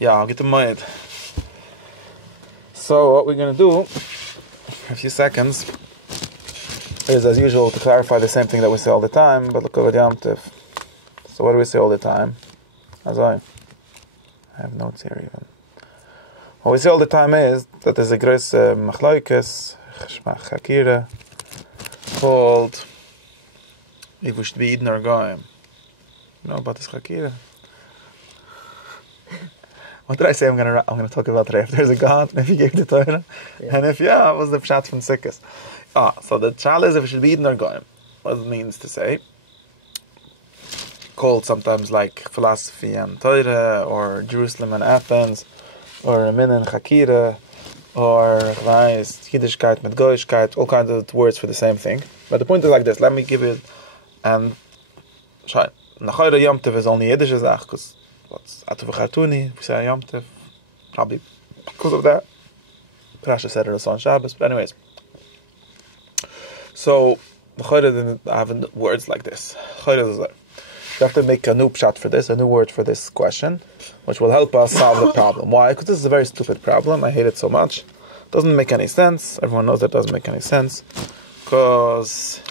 Yeah, I'll get the mind. So what we're going to do, in a few seconds, is as usual to clarify the same thing that we say all the time, but look over the Yom Tov. So what do we say all the time? As I have notes here even. What we say all the time is that there's a great machlokes, chakira, called if we should be eating or goyim. You know about this chakira? What did I say I'm going to talk about today? If there's a God, if He gave the Torah, and if it was the pshat from Simchas. So the child is if it should be eaten or goyim. What it means to say, called sometimes like philosophy and Torah, or Jerusalem and Athens, or Amin and Chakira, or Yiddishkeit mit Goyishkeit, all kinds of words for the same thing. But the point is like this, let me give it, and Nachayra Yom Tov is only Yiddish Zach, because what's Atu V'chartuni, we say Yom Tov, probably because of that. Rasha said it was on Shabbos, but anyways. So, Nachayra, I have words like this. Nachayra is like, you have to make a new pshat for this, a new word for this question, which will help us solve the problem. Why? Because this is a very stupid problem. I hate it so much. It doesn't make any sense. Everyone knows that it doesn't make any sense. Because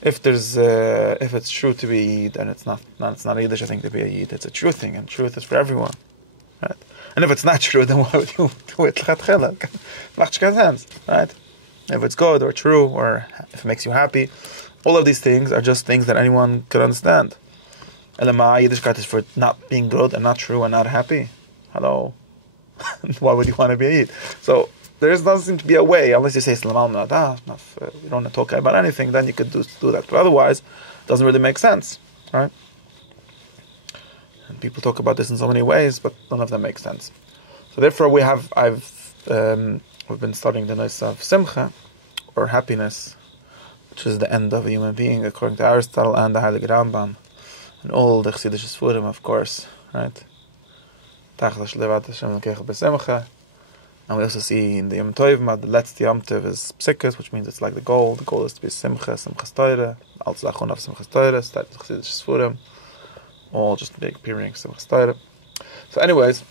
if it's true to be Yid, and it's not a Yiddish thing to be a Yid, it's a true thing, and truth is for everyone. Right? And if it's not true, then why would you do it? Macht keinen sense, right? If it's good or true, or if it makes you happy, all of these things are just things that anyone could understand. Elama, Yiddishkeit is for not being good and not true and not happy. Hello. Why would you want to be a Yid? So there doesn't seem to be a way, unless you say you don't want to talk about anything, then you could do that. But otherwise, it doesn't really make sense, right? And people talk about this in so many ways, but none of them make sense. So therefore, we've been studying the notion of Simcha, or happiness, which is the end of a human being, according to Aristotle and the Heilige Rambam. And all the Chassidish Sfurim, of course, right? And we also see in the Yom Tov, the last Yom Tov is Psikis, which means it's like the goal. The goal is to be Simchas Torah, also Achon of Simchas Torah, start with Chassidish Sfurim, all just appearing Simchas Torah. So anyways,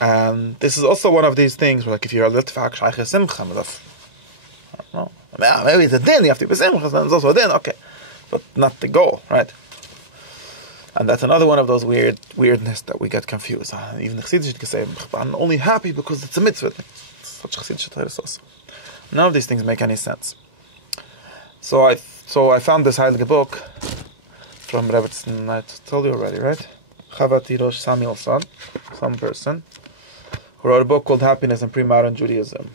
and this is also one of these things where, like, if you're a little Shaykh Simcha, I don't know, maybe it's a din, you have to be Simchas, then it's also a din, okay. But not the goal, right? And that's another one of those weirdness that we get confused. Even the Chassidish can say, I'm only happy because it's a mitzvah. Such Chassidish Torah also. None of these things make any sense. So I found this Heilige book from Rebbetzin, I told you already, right? Chavati Rosh Samuelson, some person, who wrote a book called Happiness in Pre-Modern Judaism.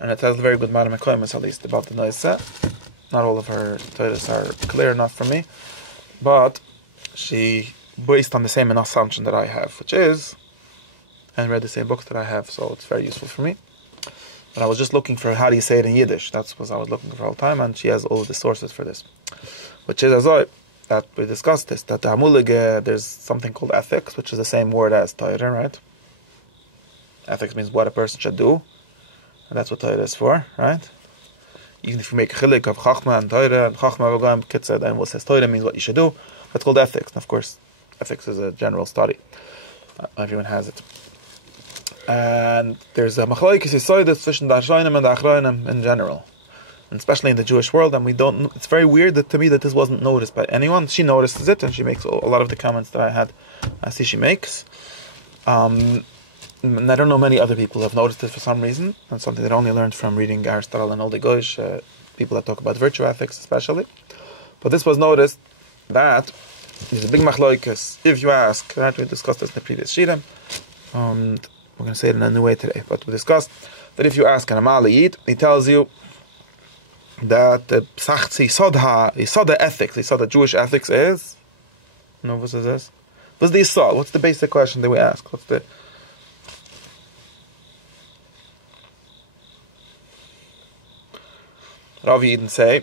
And it has a very good Madam Ekoimus, at least, about the Noiseh. Not all of her Torahs are clear enough for me. But she, based on the same assumption that I have, which is, and read the same books that I have, so it's very useful for me. But I was just looking for how do you say it in Yiddish. That's what I was looking for all the time, and she has all of the sources for this. Which is, that we discussed this, that the Hamulige, there's something called ethics, which is the same word as Torah, right? Ethics means what a person should do, and that's what Torah is for, right? Even if you make a chilik of Chachma and Torah, and Chachma v'goyim kitzah, then what says Torah means what you should do. That's called ethics. And of course, ethics is a general study. Everyone has it. And there's a machlokes yisodos between the Rishonim and the Achronim in general, and especially in the Jewish world. And we don't. It's very weird to me that this wasn't noticed by anyone. She notices it, and she makes a lot of the comments that I see she makes. And I don't know many other people who have noticed it for some reason. That's something that I only learned from reading Aristotle and all the Goyish, people that talk about virtue ethics especially. But this was noticed that there's a big machlokes. If you ask, right, we discussed this in the previous shirim, and we're going to say it in a new way today, but we discussed that if you ask an Amal Yid, he tells you that the ethics, the Jewish ethics is, you know what is this? What's the Yisod? What's the basic question that we ask? What's the Rav Yidden say,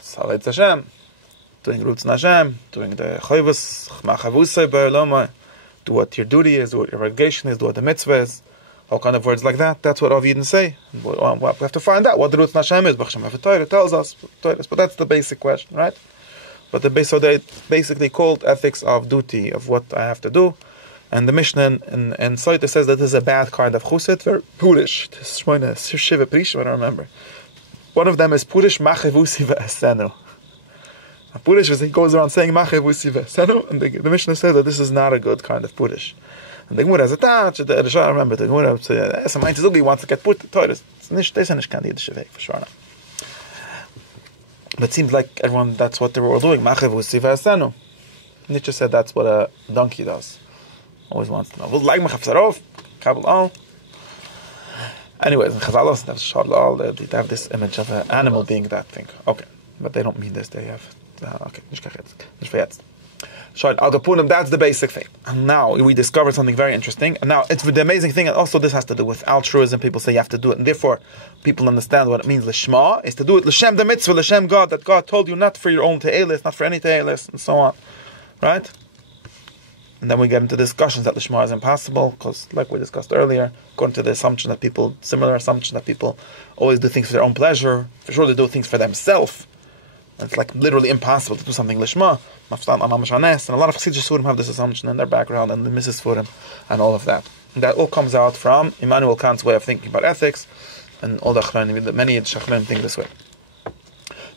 Salat Hashem, doing roots in Hashem, doing the Chavos, Chavusay Ba'olama, do what your duty is, do what your obligation is, do what the mitzvah is, all kind of words like that. That's what Rav Yidden say. We have to find out what the roots in Hashem is. Torah tells us, but that's the basic question, right? But so they basically called ethics of duty, of what I have to do, And the Mishnah in Saita says that this is a bad kind of chusit. They're purish. This is Shiva Prishim, I don't remember. One of them is purish machevusi ve'esenu. Purish is he goes around saying machevusi ve'esenu, and the Mishnah says that this is not a good kind of purish. And the Gemara has attached, I remember the Gemara says, some Zugi wants to get put to Torah. It's nicht, this is nicht kind of Yiddish for sure. But it seems like everyone, that's what they were all doing. Machevusi ve'esenu. Nietzsche said that's what a donkey does. Always wants to know. Well, like Mechafsarov, Kabul all. Anyways, in Chazalos, they have this image of an animal being that thing. Okay, but they don't mean this. They have. Okay, nicht verjetzt. Al Kapunim, that's the basic thing. And now we discovered something very interesting. And now it's the amazing thing, and also this has to do with altruism. People say you have to do it, and therefore people understand what it means. Lishma is to do it. L'shem the mitzvah, l'shem God, that God told you not for your own te'elis, not for any te'elis, and so on. Right? And then we get into discussions that Lishma is impossible, because like we discussed earlier, according to the assumption that people, similar assumption that people always do things for their own pleasure, for sure they do things for themselves. It's like literally impossible to do something Lishma. And a lot of Chassidish Surim have this assumption in their background, and the Mrs. Furim, and all of that. And that all comes out from Immanuel Kant's way of thinking about ethics, and all the Achronim, many Shachronim think this way.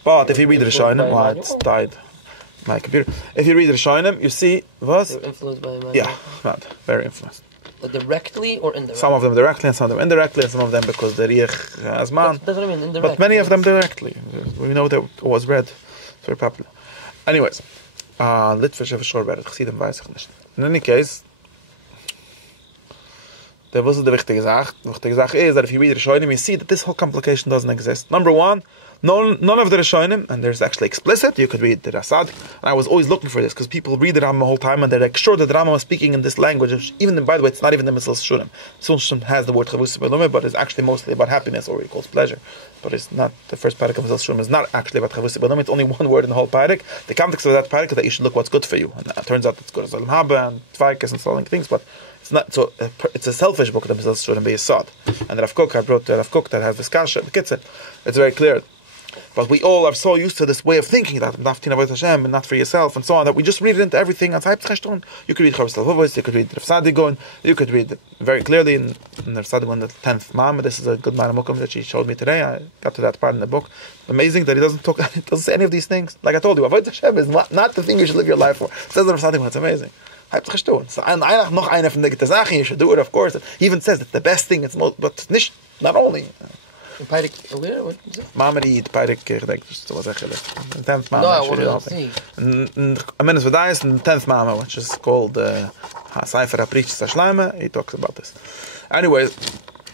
But if you read the Rishonim, why it's died. My computer. If you read the Rishonim, you see was influenced by mad, very influenced. Like directly or indirectly? Some of them directly, and some of them indirectly, and some of them because the Riech Azman. That's what I mean, indirectly. But many of them directly. We know that it was read. It's very popular. Anyways, Litvish have a short read. Chassidim weiß ich nicht. In any case, there was the wichtige Sache. The wichtige Sache is that if you read the Rishonim, you see that this whole complication doesn't exist. Number one, none of the Rishonim, and there's actually explicit, you could read the Rasad, and I was always looking for this, because people read the Rama the whole time, and they're like sure that the Rama was speaking in this language, even, by the way, it's not even the Mitzvah Shurim. Shurim has the word Chavus Belume, but it's actually mostly about happiness, or he calls pleasure. But it's not, the first parak of Mitzvah Shurim is not actually about Chavus Belume, it's only one word in the whole parak. The context of that parak is that you should look what's good for you, and it turns out it's good as Haba and Tvaikas and selling things, but it's not, so it's a selfish book, the Mitzvah Shurim beis. And Rav Kook, I brought Rav Kook that has this kasha, the Kitzur, it's very clear. But we all are so used to this way of thinking that Naftin Avodat Hashem and not for yourself and so on, that we just read it into everything. You could read Chavis Lavovos, you could read Rav Sadigon, you could read very clearly in Rav Sadigon, the 10th Ma'am. This is a good Ma'am that she showed me today. I got to that part in the book. Amazing that he doesn't say any of these things. Like I told you, Avodat Hashem is not the thing you should live your life for. It says Rav Sadigon, it's amazing. So, and noch eine von der Sachen, you should do it, of course. He even says it's the best thing, it's most, but not only. Peirik, where? What is it? Mamari, Peirik, I think this was actually the 10th Mama. No, I want to see. A minute with Dias and the 10th Mama, which is called Seifer HaPritch Sashleime. He talks about this. Anyways,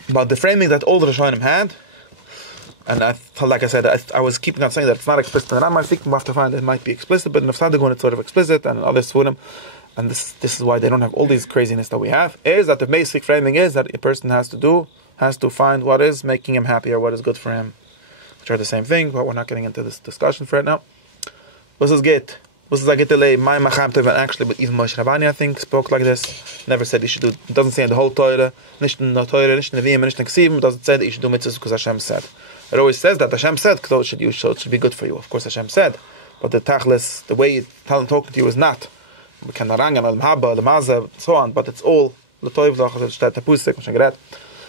but the framing that all the Rishonim had, and like I said, I was keeping on saying that it's not explicit. And I think we have to find it might be explicit, but in Nefsadagon it's sort of explicit, and in other Surim, and this is why they don't have all these craziness that we have, is that the basic framing is that a person has to find what is making him happy or what is good for him, which are the same thing, but we're not getting into this discussion for it now. Was is get? Was is Leil? My Macham Tov, actually, but even Moshe Rabbani, I think, spoke like this. Never said you should do. It doesn't say in the whole Torah, nicht in the Torah, nicht in the Nevi'im, nicht in the Ksivim. It doesn't say that you should do mitzvahs because Hashem said. It always says that Hashem said, so it should be good for you. Of course, Hashem said, but the tachlis, the way talking to you is not. We can narangan al mahaba, al mazav, so on. But it's all l'toiv l'achas shtat tapusik, which I get.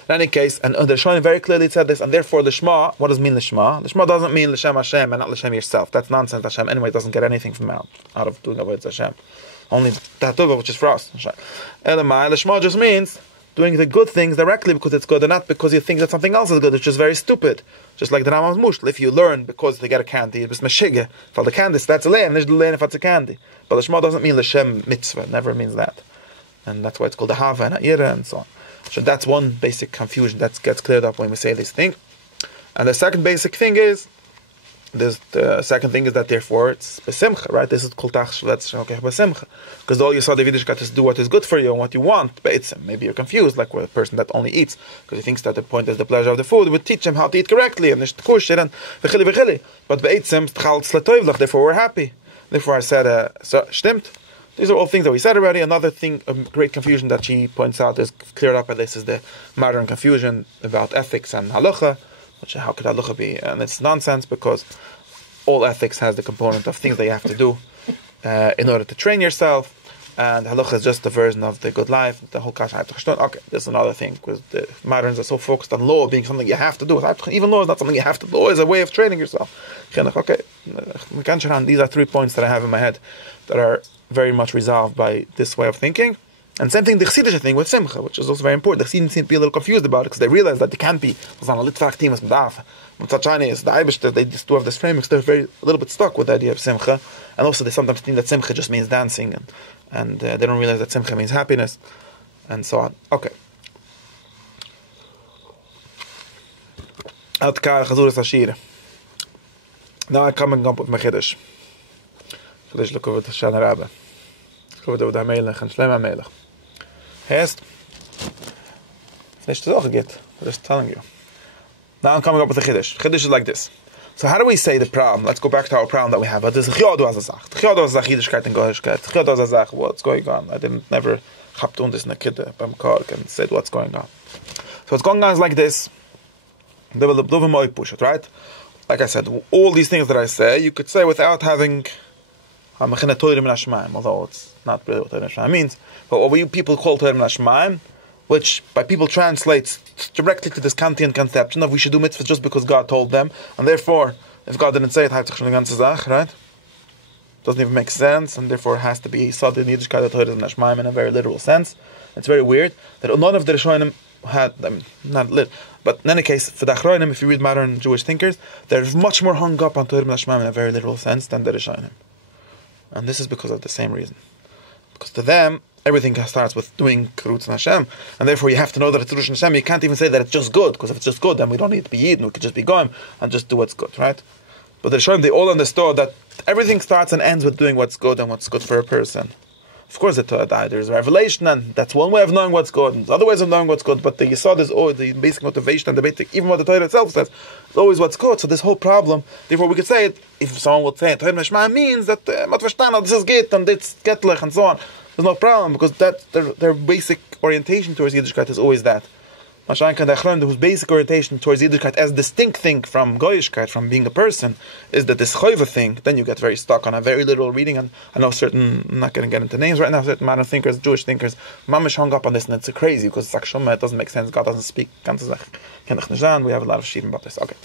In any case, and the Rishonim very clearly said this, and therefore Lishma, what does it mean Lishma? Lishma doesn't mean L'Shem Hashem and not L'Shem yourself. That's nonsense. Hashem anyway doesn't get anything from out of doing avodas Hashem. Only Tatuva, which is for us. Elamai, Lishma just means doing the good things directly because it's good and not because you think that something else is good, which is very stupid. Just like the Rambam's Mushal. If you learn because they get a candy, it's Meshige. For the candy, that's a lein, there's lein if it's a candy. But Lishma doesn't mean L'Shem mitzvah. It never means that. And that's why it's called the Hava and Ha'ira and so on. So that's one basic confusion that gets cleared up when we say this thing. And the second basic thing is, that therefore it's besimcha, right? This is kol tach shletz shokech besimcha. Because all you saw the Yiddishkeit is do what is good for you and what you want. But maybe you're confused, like with a person that only eats, because he thinks that the point is the pleasure of the food. We teach him how to eat correctly, and nicht kushir and v'chili v'chili. But be'etzim t'chal tzletoivlach, therefore we're happy. Therefore I said, stimmt. These are all things that we said already. Another thing, a great confusion that she points out is cleared up by this is the modern confusion about ethics and halacha, which how could halacha be? And it's nonsense because all ethics has the component of things that you have to do in order to train yourself. and halacha is just a version of the good life, the whole kash. Okay, this is another thing, because the moderns are so focused on law being something you have to do. Even law is not something you have to do. Law is a way of training yourself. Okay, these are 3 points that I have in my head that are very much resolved by this way of thinking. And same thing, the Chassidische thing with Simcha, which is also very important. The Chassidim seem to be a little confused about it, because they realize that they can't be, on a Litvach team as Medaf, Chinese, the Eibishter, they just do have this framework, so they're a little bit stuck with the idea of Simcha. And also they sometimes think that Simcha just means dancing, and they don't realize that Simcha means happiness, and so on. Okay. Now I come and go with my Chiddush. Chiddush look over the Hoshana Raba. Look over the Melech and Shlema Melech. Heißt, nicht das auch geht. I'm just telling you. Now I'm coming up with a Chiddush. Chiddush is like this. So how do we say the problem? Let's go back to our problem that we have. But there's a Chiyadu as a Zach. The Chiyadu as a Yiddishkeit and Goyishkeit. The Chiyadu as a Zach, what's going on? I didn't never have to this in a kidde beim Kork and said what's going on. So what's going on is like this. They will push it, right? Like I said, all these things that I say, you could say without having although it's not really what Torah Min means. But what we people call Torah Min, which by people translates directly to this Kantian conception of we should do mitzvahs just because God told them, and therefore, if God didn't say it, right? Doesn't even make sense, and therefore it has to be Sadi Yiddishkeit Torah Min in a very literal sense. It's very weird that none of the Rishonim had, not lit, but in any case, for the Achronim, if you read modern Jewish thinkers, they're much more hung up on Torah Min in a very literal sense than the Rishonim. And this is because of the same reason. Because to them, everything starts with doing Karutz and Hashem, and therefore you have to know that it's Rush and Hashem. You can't even say that it's just good, because if it's just good, then we don't need to be Yidden. We could just be Goyim and just do what's good, right? But the Rishonim, they all understood that everything starts and ends with doing what's good and what's good for a person. Of course, there's revelation, and that's one way of knowing what's good, and there's other ways of knowing what's good, but the Yisod is always the basic motivation and the basic, even what the Torah itself says, it's always what's good. So this whole problem, therefore we could say it, if someone would say it, Torah Mishma means that this is Git, and it's Getlech, and so on. There's no problem, because that their basic orientation towards Yiddishkeit is always that. Mashanka the Achron, whose basic orientation towards Yiddishkeit as distinct thing from Goyishkeit, from being a person, is that this Choyva thing, then you get very stuck on a very literal reading, and I know certain, I'm not going to get into names right now, certain modern thinkers, Jewish thinkers, mamish hung up on this, and it's crazy, because it's like, it doesn't make sense, God doesn't speak, we have a lot of shivim about this, okay.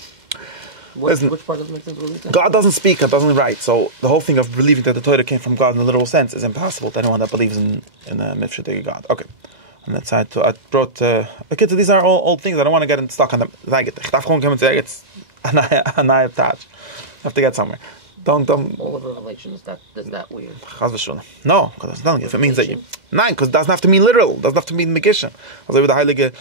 Which part doesn't make sense? God doesn't speak, God doesn't write, so the whole thing of believing that the Torah came from God in the literal sense is impossible to anyone that believes in a Mifshetei God, okay. And that's I brought okay, so these are all old things. I don't want to get stuck on them. I it's an eye attached. I have to get somewhere. Don't all of Revelation is that weird? No, because if it means that you because it doesn't have to mean literal. It doesn't have to mean Megishim. Also the Heilige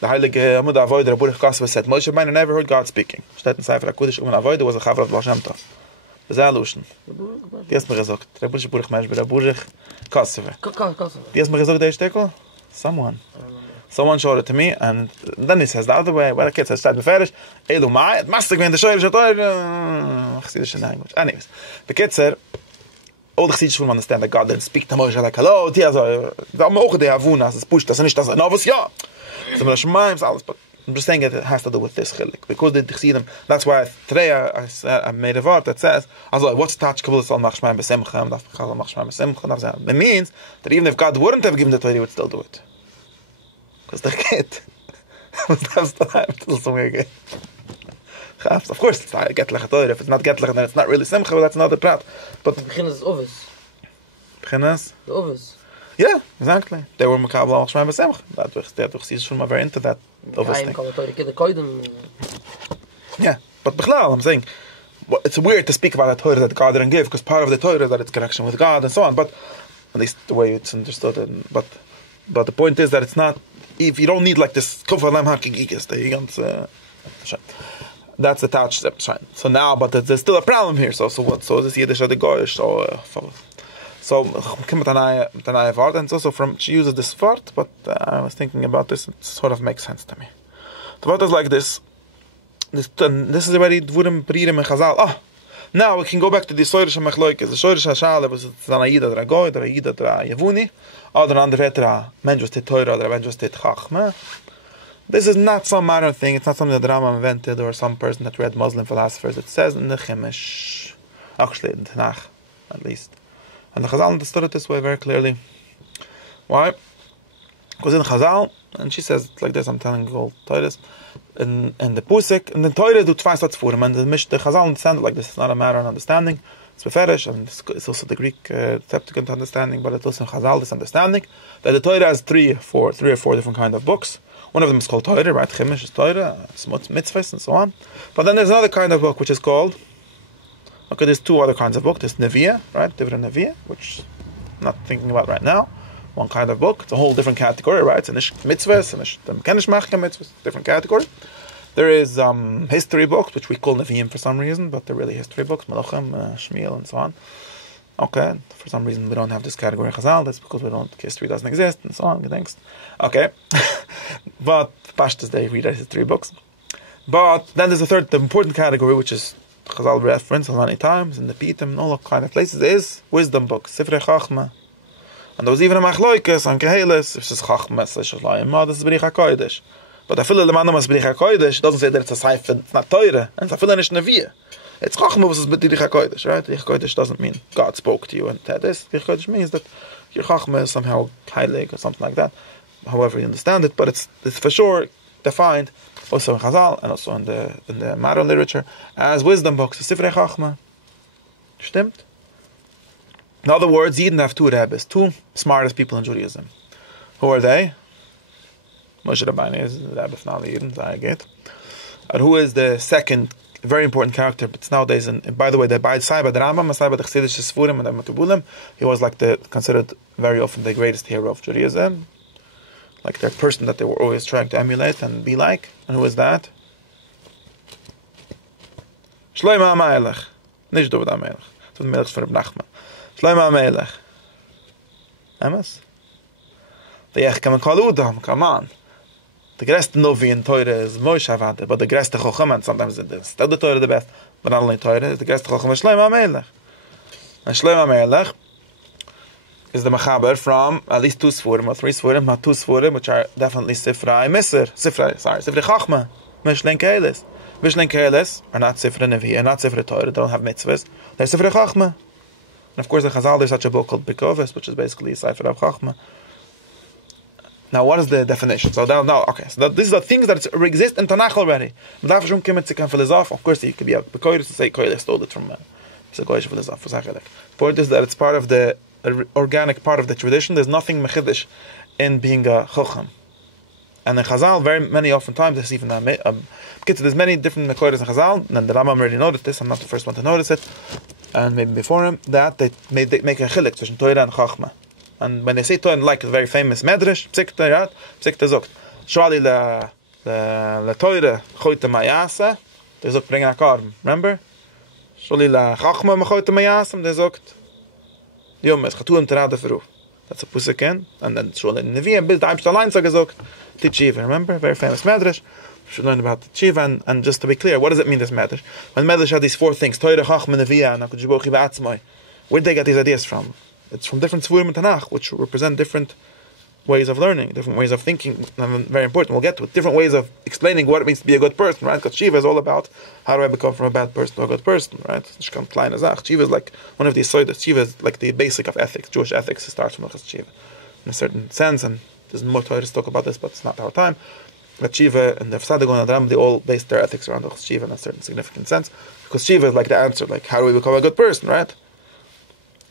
Amud Avoid the Buruch Kasva said Moshe Rabbeinu never heard God speaking. Steht in Sefer HaKudosh Amud Avoid was a Chavra of Baal Shem Tov. Das ist Aluschen. Die hast mir gesagt. Der Buruch Mesh der Buruch Kasva. Die hast mir gesagt der Steckel. Someone showed it to me, and then he says the other way. Well, the kid says, "Elumai." It must have been the Shoyrish Chassidische language. Anyways, the kid said, all the Chassidish will understand that God didn't speak to Moshe like, "Hello, da mogen die Havuna, es pusht, das nicht das Novus, ja." So but I'm just saying it has to do with this chilik, because the Chassidim. That's why today I made a word that says, "Also, what's touch kabbalah al machshmai besimcha, daf kabbalah machshmai besimcha." It means that even if God wouldn't have given the Torah, he would still do it, because the kid was still somewhere. Of course, it's not get Torah. If it's not get then it's not really simcha. But that's another prat. But Beginnas is ovis. Beginnas. The ovis. Yeah, exactly. They were makabel al machshmai besimcha. That was from very into that. Yeah, but Bichlal, I'm saying, it's weird to speak about a Torah that God didn't give, because part of the Torah is that it's connection with God and so on, but at least the way it's understood. But the point is that it's not, if you don't need like this, that's the touch. So now, but there's still a problem here. So what? So is this Yiddish or the Goyish? So Tanaya Vart, and it's also from, she uses this Vart, but I was thinking about this, it sort of makes sense to me. The Vart is like this. This is already Dvurim Pririm and Chazal. Now we can go back to the Soirish Mechloikes. The Soirish Hashal was Zanaida Dra Goy, Dra Yida Dra Yavuni, or the andere Vetra, Menjus Tet Torah, or Menjus Tet Chachma. This is not some modern thing, it's not something that Rama invented or some person that read Muslim philosophers. It says in the Chumash, actually in the Tanakh, at least. And the Chazal understood it this way very clearly. Why? Because in Chazal, and she says it like this, I'm telling you all Torahs, and the Pusik, and the Torah do zwei Satzfurim, and the Chazal understand it like this. It's not a matter of understanding. It's beferish, and it's also the Greek Septuagint understanding, but it's also in Chazal this understanding that the Torah has three or four different kind of books. One of them is called Torah, right? Chimish is Torah, Mitzvahs, and so on. But then there's another kind of book which is called. Okay, there's two other kinds of book. There's Neviah, right? Different Neviah, which I'm not thinking about right now. One kind of book. It's a whole different category, right? It's a mitzvahs, and a kenish machka mitzvahs, different category. There is history books, which we call Nevi'im for some reason, but they're really history books, Malachim, Shmuel, and so on. Okay, for some reason we don't have this category in Chazal. That's because history doesn't exist, and so on. Thanks. Okay, but Pashtas they read history books. But then there's the important category, which is Chazal reference many times in the Pitim and all kind of places, is wisdom books, Sifrei Chachma. And there was even a Machloikes on Keheles, if it's Chachma, this is Berich HaKodesh. But I feel the man was Berich HaKodesh doesn't say that it's a Sefer, it's not Torah, and it's a feel nicht Neviah. It's Chachma was Berich HaKodesh, right? Berich HaKodesh doesn't mean God spoke to you and said this. Berich HaKodesh means that your Chachma is somehow heilig or something like that. However you understand it, but it's for sure defined also in Chazal and also in the modern literature as wisdom books, Sifrei Chachma. Stimmt? In other words, Yidden have two rabbis, two smartest people in Judaism. Who are they? Moshe Rabbeinu is the rabbi of the Yidden, Zayagit. And who is the second very important character? But nowadays, and by the way, the Rambam, the Chassidus Sfurim, and the Matubulim, he was like considered very often the greatest hero of Judaism. Like the person that they were always trying to emulate and be like. And who is that? Shlomo HaMelech. Nicht David HaMelech. So the Melech for Nachman. Shlomo HaMelech. Emes? The Yech Kamen Kol Udam, come on. The greatest Novi in Torah is Moshe Avade, but the greatest Chocham, and sometimes it's still the Torah the best, but not only Torah, is the greatest Chocham is Shlomo HaMelech. And Shlomo HaMelech is the Mechaber from at least two Sfurim, or three Sfurim, or two Sfurim, which are definitely Sifrei Chachma, Mishlen Keheles. Mishlen Keheles are not Sifrei Nevi'ah, not Sifrei Torah, they don't have mitzvahs, they're Sifrei Chachma. And of course, in Chazal, there's such a book called Bikovis, which is basically a Sefer of Chachma. Now, what is the definition? So now, okay, so these are the things that exist in Tanakh already. Of course, you could be a Bekoiris to say Koilech stole it from a Goyish philosopher. The point is that it's part of the organic part of the tradition. There's nothing mechidish in being a Chocham. And in Chazal, very many often times, there's even there's many different Mekoiris in Chazal, and the Rambam already noticed this, I'm not the first one to notice it, and maybe before him, that they make a chilik between Torah and Chachma. And when they say Torah, like the very famous medrash, Psikta, right? Psikta zogt, Shali le Torah choyte mayasa, they zogt bringen a karm, remember? Shali le Chachma me choyte mayasam, they zogt, Yom es chatuim terade veruf. That's a pusikin, and then Shali in Nevi'im, build Eibster line, so gezogt, Tichiva, remember? Very famous medrash. We should learn about the Chiva, and just to be clear, what does it mean, this medrash? When medrash had these four things, Torah, Chachma, Nevi'ah, and HaKadosh Baruch Hu v'atzmai, where did they get these ideas from? It's from different Sfurim and Tanakh, which represent different ways of learning, different ways of thinking, and very important, we'll get to it, different ways of explaining what it means to be a good person, right? Because Shiva is all about, how do I become from a bad person to a good person, right? Shiva is like one of these soidas. Shiva is like the basic of ethics, Jewish ethics starts from Shiva, in a certain sense, and there's more Torah to talk about this, but it's not our time. But Shiva and the Fsadagon and Ram, they all base their ethics around Shiva in a certain significant sense, because Shiva is like the answer, like how do we become a good person, right?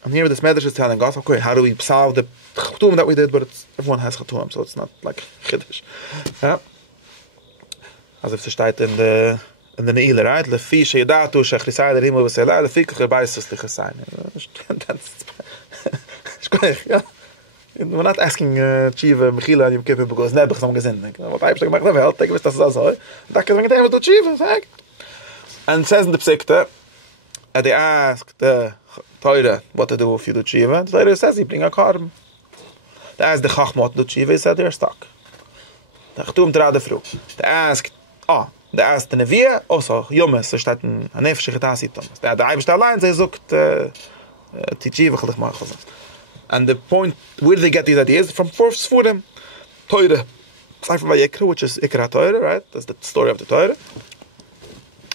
And here this medrash is telling us, okay, how do we solve the chatum that we did, but everyone has chatum, so it's not like chiddush. Yeah? As if it steht in the Leil, right? Lefi sheyadatu shechrisai l'rimu v'selah, lefi kach beisus l'chasai. That's yeah. We're not asking Chiva, Mechila, and Yom Kippur because Nebuch some gesehen. What I gemacht habe, halt, ich weiß, dass das so. Da kann man nicht einfach Chiva, sag. And it says in the Psikta, they ask the Torah what to do if you do Chiva. The Torah says, you bring a karm. They ask the Chachma what to do Chiva, he said, they're stuck. The Chtum trade fru. They ask the Nevi'ah, also, Yomes, so steht ein Nefesh Chetasitom. Der Eibster allein, sie sagt, die Chiva, chlich mal gesagt. And the point, where do they get these ideas? From fourth Sfurim. Torah. Sefer Vayikra, which is Ikra Torah, right? That's the story of the Torah.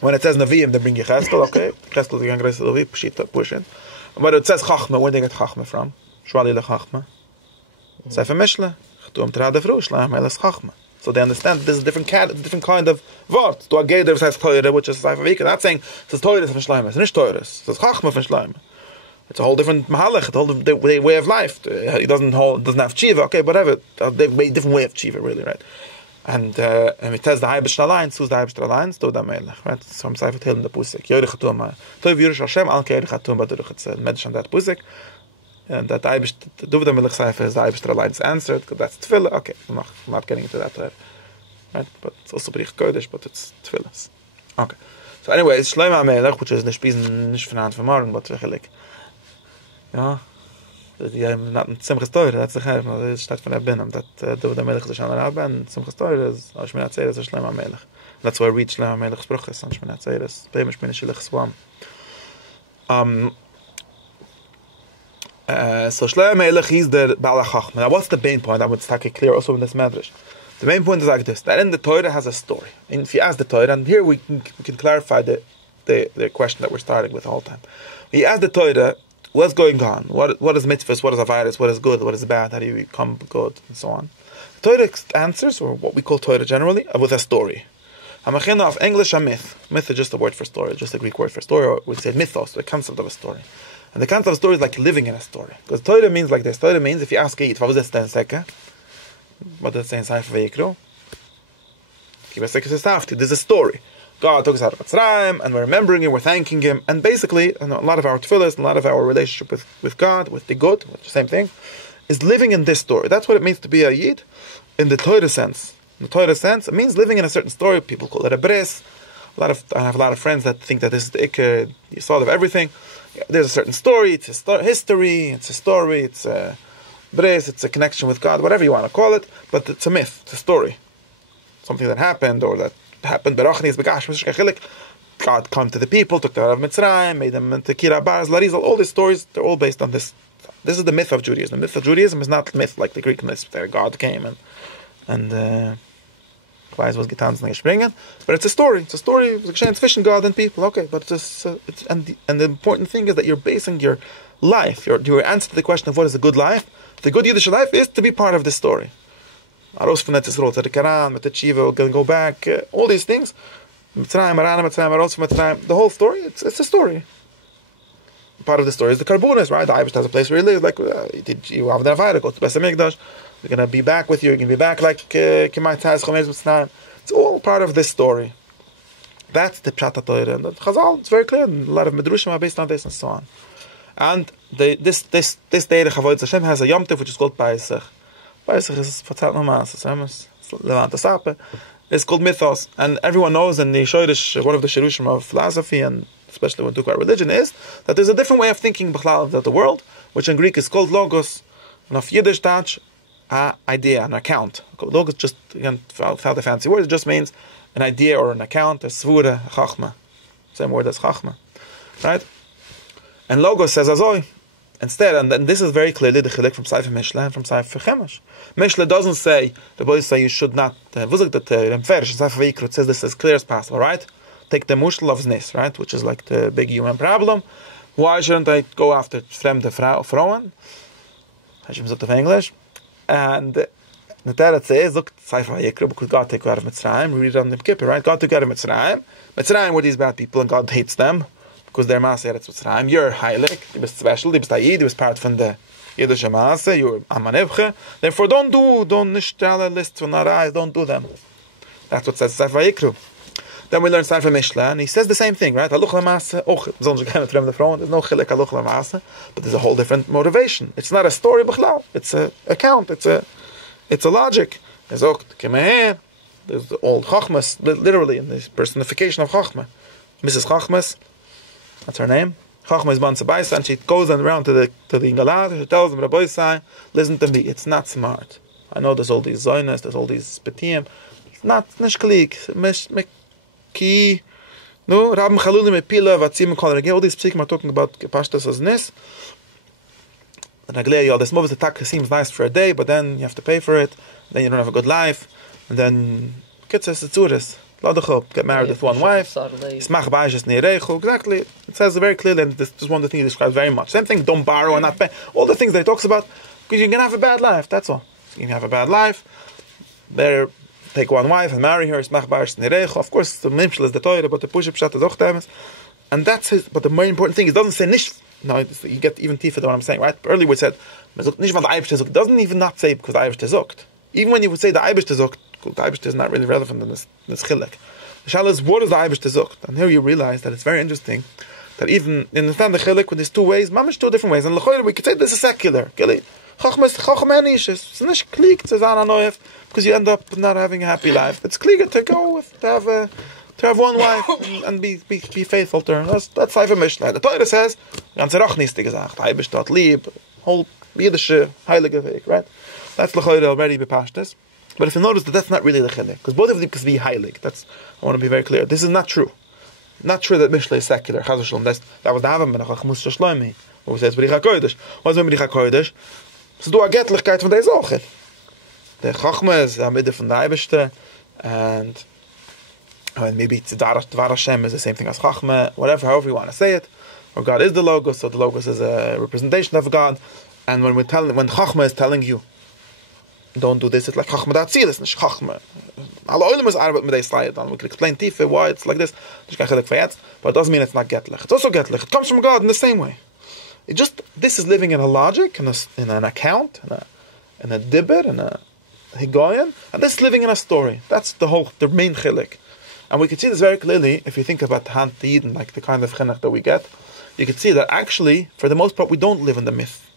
When it says Nevi'im, they bring you Cheskel, okay? Cheskel is the younger Lewy, Pshita, push in. But it says Chachma, where do they get Chachma from? Shvali le Chachma. Sefer Mishle, Chtum Terade Fru, Shleim Eles Chachma. So they understand that this is a different kind of word. To Ageder says Torah, which is Sefer Vayikra. Not saying it says Torah from Shleim, it's not Torah. It says Chachma from Shleim. It's a whole different mahalach, a whole different way of life. He doesn't have tshiva, okay, whatever. A different way of tshiva, really, right? And it says the Heibesh Alliance. Who's the Heibesh Alliance? Do the Melech, right? Some Sefer Tehillim the Pusik. Yorich Hatum. Tov Yirish Hashem Al Keirich Hatum Baduruch. It's a medrash on that Pusik. And that Heibesh do the Melech Sefer is the Heibesh Alliance answered. That's Tefillah. Okay, I'm not getting into that, right? But it's also Berich Kodesh, but it's Tefillah. Okay. So anyway, it's Shlomo HaMelech, which is nicht von Hand von Morgen, but Rechelik. Ja, not in Simchas Torah, that's the Chayv, no, it's not from Abinam, that David HaMelech is Hoshana Raba, and Simchas Torah is Shmini Atzeres, is Shlomo HaMelech. That's why I read Shlomo HaMelech's Bruches on Shmini Atzeres, Beim Shmini Shilach Swam. So Shlomo HaMelech, he's the Baal HaChachma. Now what's the main point? I would take it clear also in this medrash. The main point is like this, that in the Torah has a story. And if you ask the Torah, and here we can clarify the question that we're starting with the whole time. He asked the Torah, what's going on? What is Mythos? What is Avirus? What is good? What is bad? How do you become good? And so on. The Torah answers, or what we call Torah generally, with a story. Hamachina of English, a myth. Myth is just a word for story, just a Greek word for story, or we say mythos, the concept of a story. And the concept of a story is like living in a story. Because Torah means like this. Torah means, if you ask Eid, what was this then, Seka? What does it say in Sefer Vayikra? There's a story. God took us out of Mitzrayim, and we're remembering Him, we're thanking Him, and basically, a lot of our tefillahs, a lot of our relationship with God, with the good, which is the same thing, is living in this story. That's what it means to be a Yid, in the Torah sense. In the Torah sense, it means living in a certain story. People call it a beis. I have a lot of friends that think that this is the Iker, the salt of everything. There's a certain story, it's a history, it's a story, it's a beis, it's a connection with God, whatever you want to call it, but it's a myth, it's a story. Something that happened, or that happened. God came to the people, took them out of Mitzrayim, made them into Kira Bars, Larizal. All these stories, they're all based on this. This is the myth of Judaism. The myth of Judaism is not myth like the Greek myth, where God came and was getan, but it's a story. It's a story of fish and God and people. Okay, but and the important thing is that you're basing your life, your answer to the question of what is a good life. The good Yiddish life is to be part of this story. Aros from Netzisrol to the Karan, with the Chiva, going to go back, all these things. Mitzrayim, Aros from Mitzrayim, the whole story, it's a story. Part of the story is the Karbonis, right? The Irish has a place where he lives, like, you have the Avayra, go to Beis HaMikdash, you're going to be back with you, you're going to be back like Kimai Taz, Chomez Mitzrayim. It's all part of this story. That's the Pshat HaTorah. And the Chazal, it's very clear, and a lot of medrashim are based on this and so on. And this day, the Chavoid Hashem has a Yom Tov, which is called beis. Beis is Fatzat Nomas, it's Levant Asape. It's called Mythos, and everyone knows in the Shoyrish, one of the Shirushim of philosophy, and especially when we talk about religion, is that there's a different way of thinking about the world, which in Greek is called logos, and of Yiddish touch, idea, an account. Logos just, again, without the fancy word, it just means an idea or an account, a svura, a chachma. Same word as chachma. Right? And logos says azoi. Instead, and this is very clearly the chilek from Sefer Mishle and from Sefer Chemesh. Mishle doesn't say, the boys say you should not, it says this as clear as possible, right? Take the mushel of znis, right? Which is like the big human problem. Why shouldn't I go after fremde Frauen? As you in English. And the Torah says, look, Sefer Vayikra, because God took you out of Mitzrayim. We read it on the Kippur, right? God took you out of Mitzrayim. Mitzrayim were these bad people, and God hates them. Because they're Maaseh Eretz Mitzrayim, you're heilig, you bist special, you bist Ayid, you bist part von der Yiddische Maaseh, you're Amanevche. Therefore, don't nicht alle lists von Arais, don't do them. That's what says Sefer Vayikra. Then we learn Sefer Mishle, and he says the same thing, right? Haluch LaMaaseh, there's no chilek Haluch LaMaaseh, but there's a whole different motivation. It's not a story, b'chlal. It's an account, it's a logic. There's there's the old Chachmas, literally, in the personification of Chachma. Mrs. Chachmas, that's her name. Chachma is Bansa Baisa, and she goes around to the Ingalat, and she tells them, Rabbi Sai, listen to me, it's not smart. I know there's all these Zoynas, there's all these Petiyim. It's not, Nishkalik, Ki, no, Rabim Chalulim, Epila, Vatzim, Kol, all these Psikim are talking about Pashtas as Nis. And Agleya, this movie attack seems nice for a day, but then you have to pay for it, then you don't have a good life, and then Kitzes, it's Uris. Get married with one wife. Exactly. It says very clearly, and this is one of the things he describes very much. Same thing, don't borrow and not pay. All the things that he talks about, Because you're going to have a bad life, that's all. You can have a bad life. Better take one wife and marry her. Of course, the Mimshel is the Torah, but the Push-up Pshat is auch Temes. And that's his, but the more important thing is, it doesn't say Nish. No, you get even tiefer than what I'm saying, right? Earlier we said, Nish van the Eibish Tezuk. It doesn't even not say because the Eibish Tezuk. Even when you would say the Eibish Tezuk, the Eibish is not really relevant in this chilek. The Shal is, what is the Eibish Tezuk? And here you realize that it's very interesting that even in the chilek, when there's two ways, mamish two different ways. And l'choyer, we could say this is secular. It's not klieg because you end up not having a happy life. It's klieg to go with to have one wife and be faithful to her. That's life of Mishnah. The Torah says, ganze Rach nicht gesagt, Heibisch dort lieb, whole jüdische heilige Weg, right? That's l'choyer already bepashtes. But if you notice that that's not really the chilek, because both of them can be heilig. I want to be very clear. This is not true. Not true that Mishnah is secular. That was the Havam Menach Mus Shloimi. Where we say it's Bericha Kodesh. What's Bericha Kodesh? So do a Getlichkeit von der Sache. The Chachma is a middle from the Eibishter, and maybe Dvar Hashem is the same thing as Chachma, whatever, however you want to say it. Or God is the Logos, so the Logos is a representation of God. And when Chachma is telling you, don't do this, it's like Chachma that seal, it's not Chachma. We can explain Tifa why it's like this, but it doesn't mean it's not Getlich. It's also Getlich. It comes from God in the same way. This is living in a logic, in an account, in a dibber, in a higoyan, and this is living in a story. That's the main chilik. And we can see this very clearly if you think about Han Eden, like the kind of chinuch that we get. You can see that actually, for the most part, we don't live in the myth.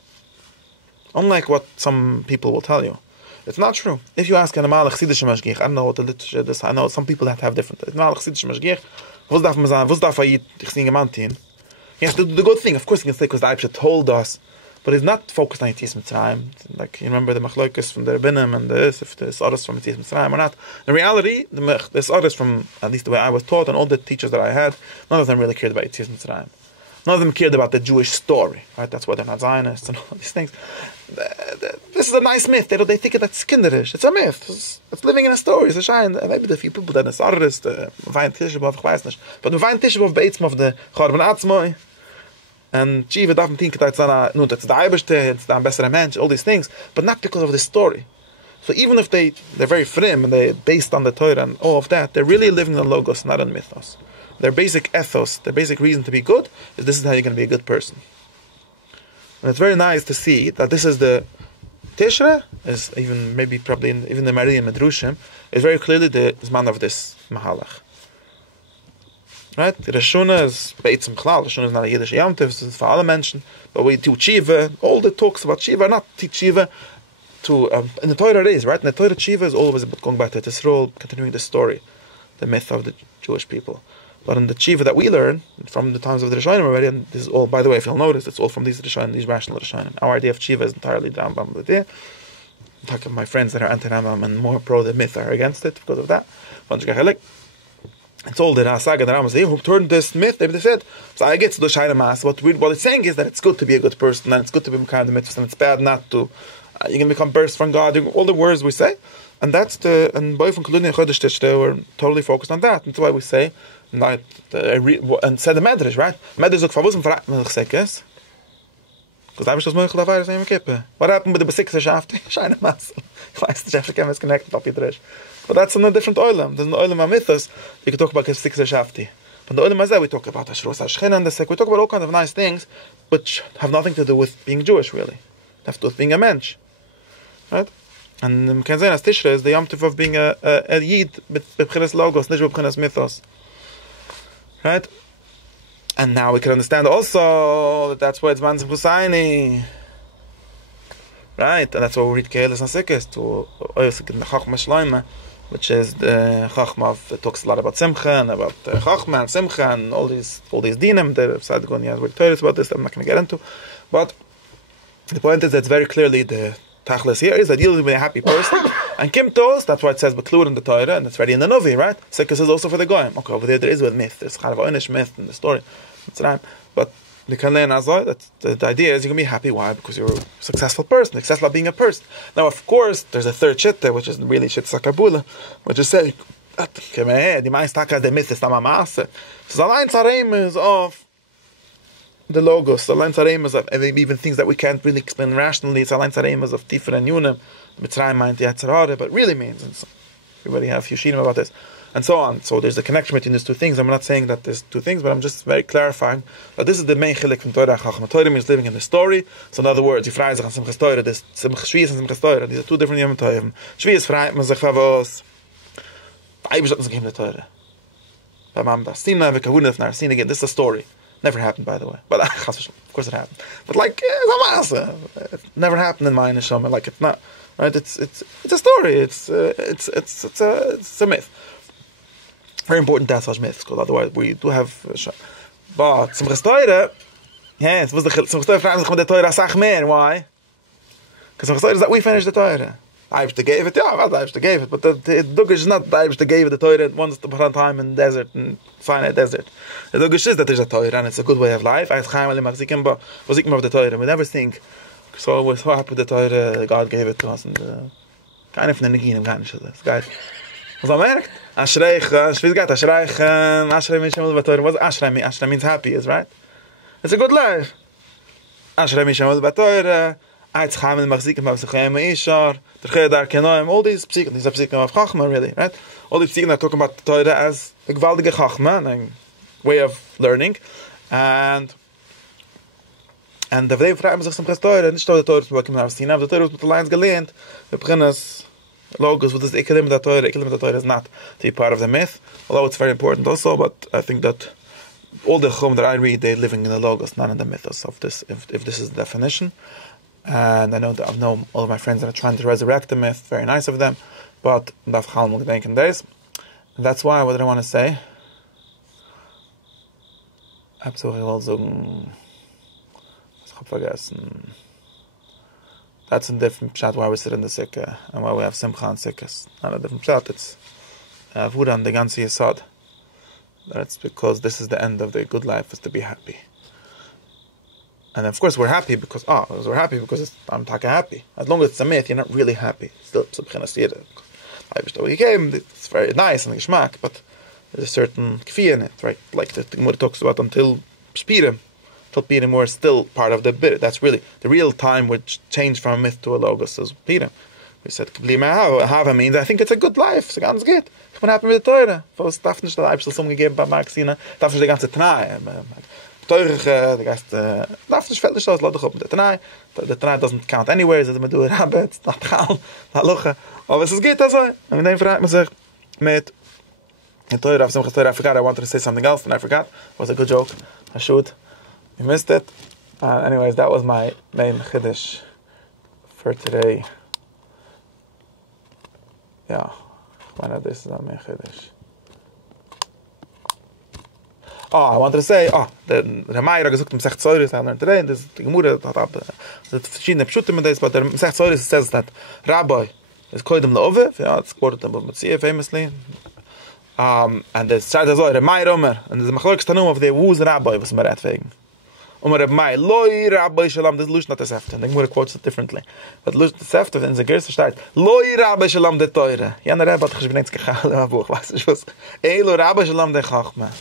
Unlike what some people will tell you. It's not true. If you ask an Amal Chsidish Mashgiach, I don't know what the literature is, I know some people that have different. Amal Chsidish Mashgiach, was darf man sagen, was darf ich singen Mantin? Yes, the good thing, of course, you can say because the Eibshe told us, but it's not focused on Yitzis Mitzrayim. Like, you remember the Machlokas from the Rabbinim and if there's others from Yitzis Mitzrayim or not. In reality, there's others from, at least the way I was taught, and all the teachers that I had, none of them really cared about Yitzis Mitzrayim. None of them cared about the Jewish story, right? That's why they're not Zionists and all these things. This is a nice myth. They think that's kinderish. It's a myth. It's living in a story. It's a shine. Maybe the few people that are Sarris, the Wein Tishabov, ich weiß nicht. But the Wein Tishabov beits of the Chorban Atzmoi, and Chiva darf man think that's the Eibishte, it's the besser Mensch, all these things, but not because of the story. So even if they're very frim and they're based on the Torah and all of that, they're really living in Logos, not in Mythos. Their basic ethos, their basic reason to be good, is this is how you're going to be a good person. And it's very nice to see that this is the Tishra, is even maybe probably even the Marian Medrushim, is very clearly the Zman of this Mahalach. Right? The Rishuna is Beitzim Chlal, Rishuna is not a Yiddish Yom Tov, it's for all mention, but we do Tshiva, all the talks about Tshiva are not Tshiva to, in the Torah it is, right? In the Torah Tshiva is always about going back to Tisrol, continuing the story, the myth of the Jewish people. But in the Tshiva that we learn, from the times of the Rishonim already, and this is all, by the way, if you'll notice, it's all from these Rishonim, these rational Rishonim. Our idea of Tshiva is entirely the Rambam idea. I'm talking to my friends that are anti-Rambam and more pro the myth are against it because of that. It's all the Rasaga, the Rambam, who turned this myth, they said, so I get to the Shaina Mas, what it's saying is that it's good to be a good person, and it's good to be kind of the mitzvahs, and it's bad not to. You can become burst from God, all the words we say. And that's and boy from Koluni and Chodesh Tishrei were totally focused on that. That's why we say, and said the medrash, right? Medrash look for was for Melchsekes. Because I was just Moichel Avayr saying Kippur. What happened with the Besikse Shafti? Shaina Mas. Ich weiß nicht, if I can connect up Yidrash. But that's in a different oilam. There's an oilam of Mythos. You can talk about Besikse Shafti. But the oilam Azeh, we talk about Ashros Hashchen and the Sek. We talk about all kinds of nice things, which have nothing to do with being Jewish, really. They have to do with being a mensch. Right? And the Mekenzeh as Tishre is the Yom Tov of being a Yid, B'Bchiras Logos, Nish B'Bchiras Mythos. Right? And now we can understand also that that's why it's Manzim Husaini. Right? And that's why we read Kehelis Nasikis to Oyosik in the Chachma Shloime, which is the Chachma that talks a lot about Simcha and about Chachma and Simcha and all these dinim. They've started going with Torah about this that I'm not going to get into. But the point is that it's very clearly the Tachlis here is that you'll be a happy person. And Kimtos, that's why it says Beklur in the Torah, and it's ready in the Novi, right? Sikkus is also for the Goyim. Okay, over there is with myth. There's kind of an Oynish myth in the story. That's right. But the Kanlein Azoi, the idea is you're going to be happy. Why? Because you're a successful person, successful at being a person. Now, of course, there's a third shit there, which is really shit Sakabula, which is saying, the meist Taka, the myth is Tamamase. So the line Tzareim is of the logos, the lines aremas of even things that we can't really explain rationally. It's the lines aremas of Tifer and Yunim. Mitzrayim meant Yetzirah, but really means, and so everybody have Yoshinim about this, and so on. So there's a connection between these two things. I'm not saying that there's two things, but I'm just very clarifying that this is the main chilik from Torah Chachma. Torah means living in the story. So in other words, you frei sich an Simchas Torah, this Shavuos and Simchas Torah. These are two different Yom Tovim. Shavuos frei man sich Shavuos. Eibisch hat uns gegeben the Torah. By Mam das Sina, we kahuna of Sina again. This is a story. Never happened, by the way. But of course it happened. But like it never happened in my neshama. Like it's not right. It's a story. It's a myth. Very important that's such myths, because otherwise we do have. But Simchas Torah, yes, was the Simchas Torah fragen sich mit der Torah sag mehr. Why? Because Simchas Torah is that we finish the Torah. I gave it, yeah, well, I gave it, but the Dugish is not I gave it the Torah once upon a time in desert, in Sinai desert. The Dugish is that there's a Torah and it's a good way of life. I chaim ali machzikim ba machzikim of the Torah. We never think, so we're so happy with the Torah, God gave it to us, and kind of from the Neginim, kind of this guy. Was merkt? Ashreich, Shvizgat, Ashreich, Ashrei Mishamul Batorah. What Ashrei means happy, is right? It's a good life. Ashrei Mishamul Batorah. Eitz chaim ali machzikim ba machzikim ishar. All these psikim, these are psikim of Chachma, really, right? All these psikim that talk about the Torah as a gewaltige Chachma, a way of learning, and the Vdei fragen sich Simchas Torah, nicht the Torah to Bakim Sina, the Torah with the lines gelernt, the beginners, logos, what is the Ikelim of the Torah is not to be part of the myth, although it's very important also, but I think that all the Chum that I read, they're living in the logos, not in the mythos of this, if this is the definition. And I know that I've known all of my friends that are trying to resurrect the myth, very nice of them, but daf chalmul gedenken days. And that's why, what did I want to say? Absolutely well sagen. Ich hab vergessen. That's a different pshat why we sit in the Sikkah, and why we have Simcha and Sikkahs. Not a different pshat, it's Vuran, the ganze Yesod. That's because this is the end of the good life, is to be happy. And of course we're happy because I'm taka happy. As long as it's a myth, you're not really happy. Still, it's very nice and geschmack, but there's a certain kfi in it, right? Like the Gemara talks about until Pirim were still part of the bit. That's really the real time which changed from a myth to a logos as Pirim. We said Hava means I think it's a good life. It's ganz good. Ich bin happy with the Torah. Was darf nicht der Eibsel gegeben bei Maxina? Darf nicht die ganze Tanai. Torah, the guys, darf nicht fällt nicht aus, lass dich auf mit der Tanai. The Tanai doesn't count anywhere, so we do it Raba, it's not Chal, not Lucha. Aber es ist geht also. Und dann fragt man sich mit Torah, auf Simchas Torah, I forgot, I wanted to say something else, and I forgot. It was a good joke. I should. You missed it. Anyways, that was my main chiddush for today. Yeah. One of this is my main chiddush. I wanted to say, the Ramayra gesagt im Sech Zoris, I learned today, and this the Gemara that verschiedene Pshutim in this, but the Sech Zoris says that Rabbi is koidem Lowy, it's quoted in Matzia famously, and there's Shad Azoi, Ramayra Omer, and there's a Machlokes Tanum of the who's Rabbi, was Meret wegen. Omer Rabbi, Lowy Rabbi Shalom, this Lush not the Sefta, and the Gemara quotes it differently. But Lush the Sefta, in the Gerste steht, Lowy Rabbi Shalom de Teure. Jana Rebbe hat geschrieben, ich gechal im Buch, weiß ich was. Elo Rabbi Shalom de Chachma.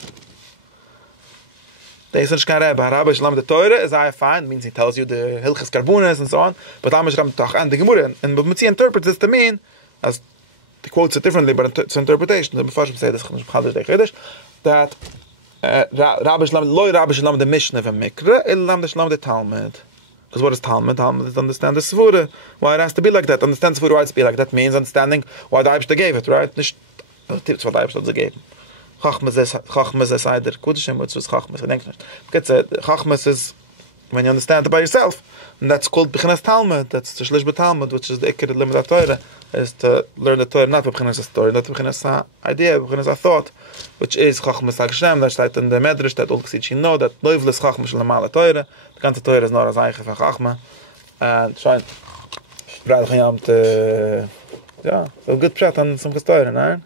The Yitzchok Rabbi Shalom the Torah is I find means he tells you the Hilchas Karbunas and so on. But Amish Ram Toch and the Gemara and Matzia interprets this to mean as he quotes it differently, but it's interpretation. The Mefarshim say this that Rabbi Shalom Loy Rabbi Shalom the Mishnah of Mikra Il Lam the Shalom the Talmud. Because what is Talmud? Talmud is understand the Svura. Why it has to be like that. Understand Svura why it's be like that means understanding why the Eibshter gave it, right? Nicht tips what the Eibshter gave. Chachmas is either Kudishim, which is Chachmas. I think because Chachmas is when you understand it by yourself, and that's called Bechinas Talmud. That's the Shlish Talmud, which is the Ikir Limud Torah, is to learn the Torah not Bechinas story, not Bechinas idea, Bechinas thought, which is Chachmas Hashem. That's like in the medrash that all Ksichi know that Loivlis Chachmas Shalamal Torah. The ganze Torah is not as Eiche for Chachma, and trying. Ja, so good chat on some Torah, no?